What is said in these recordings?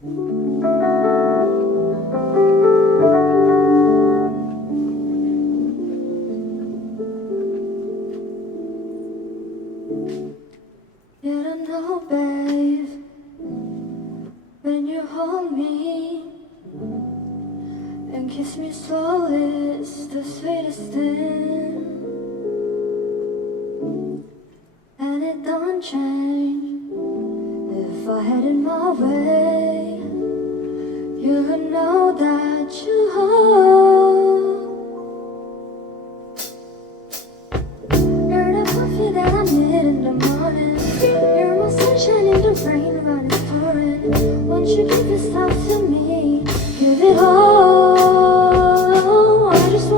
You don't know, babe, when you hold me and kiss me slowly, it's the sweetest thing. And it don't change if I had it my way. You would know that you hold. You're the coffee that I need in the morning. You're my sunshine in the rain when it's pouring. Won't you give yourself to me? Give it all. I just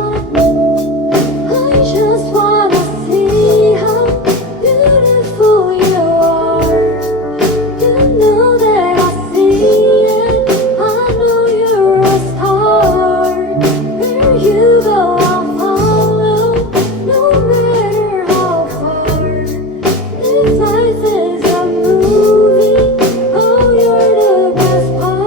wanna see how beautiful you are. You know that I see it. I know you're a star. Where you go, I'll follow, no matter how far. If life is a movie, oh, you're the best part.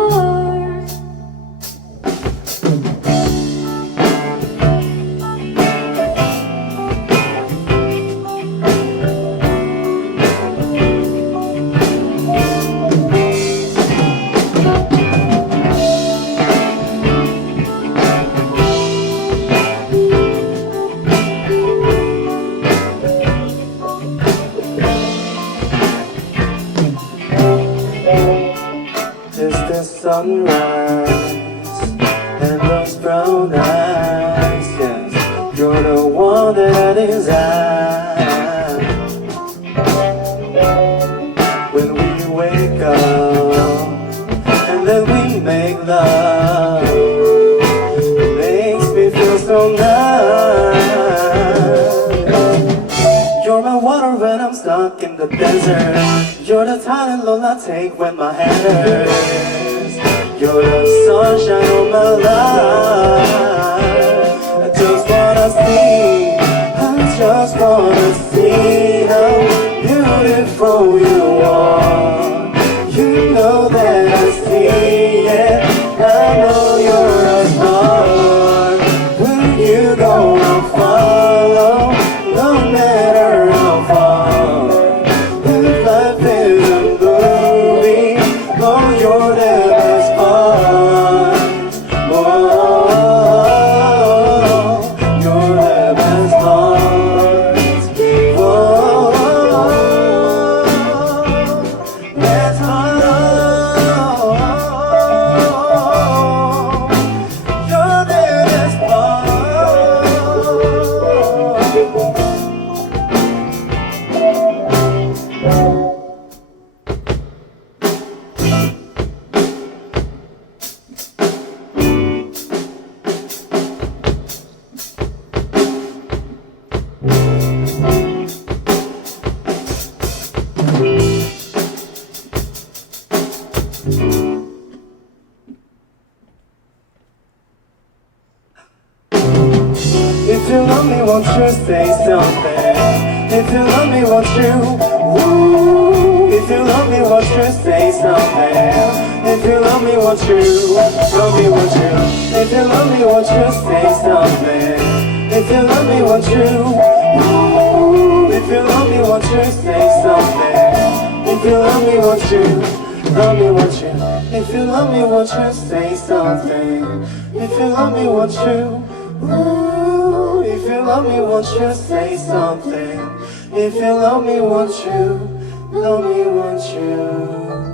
It's the sunrise and those brown eyes. Yes, you're the one that I desire. When we wake up and then we make love, it makes me feel so nice. You're my water when I'm stuck in the desert. You're the Tylenol I take when my head hurts. You're the sunshine of my life. I just wanna see how beautiful you are. You know that I see it. I know you're a star. Where you go, I'll follow, no matter how far. If life is a movie, oh, you're the best part. Oh, you're the best part. Oh, best part. You're the best part. If you love me, won't you say something? If you love me, won't you? Ooh. If you love me, won't you say something? If you love me, won't you? Love me, won't you? If you love me, won't you say something? If you love me, won't you? Ooh. If you love me, won't you say something? If you love me, won't you? Love me, won't you? If you love me, won't you say something? If you love me, won't you? Ooh, if you love me, won't you say something? If you love me, won't you? Love me, won't you?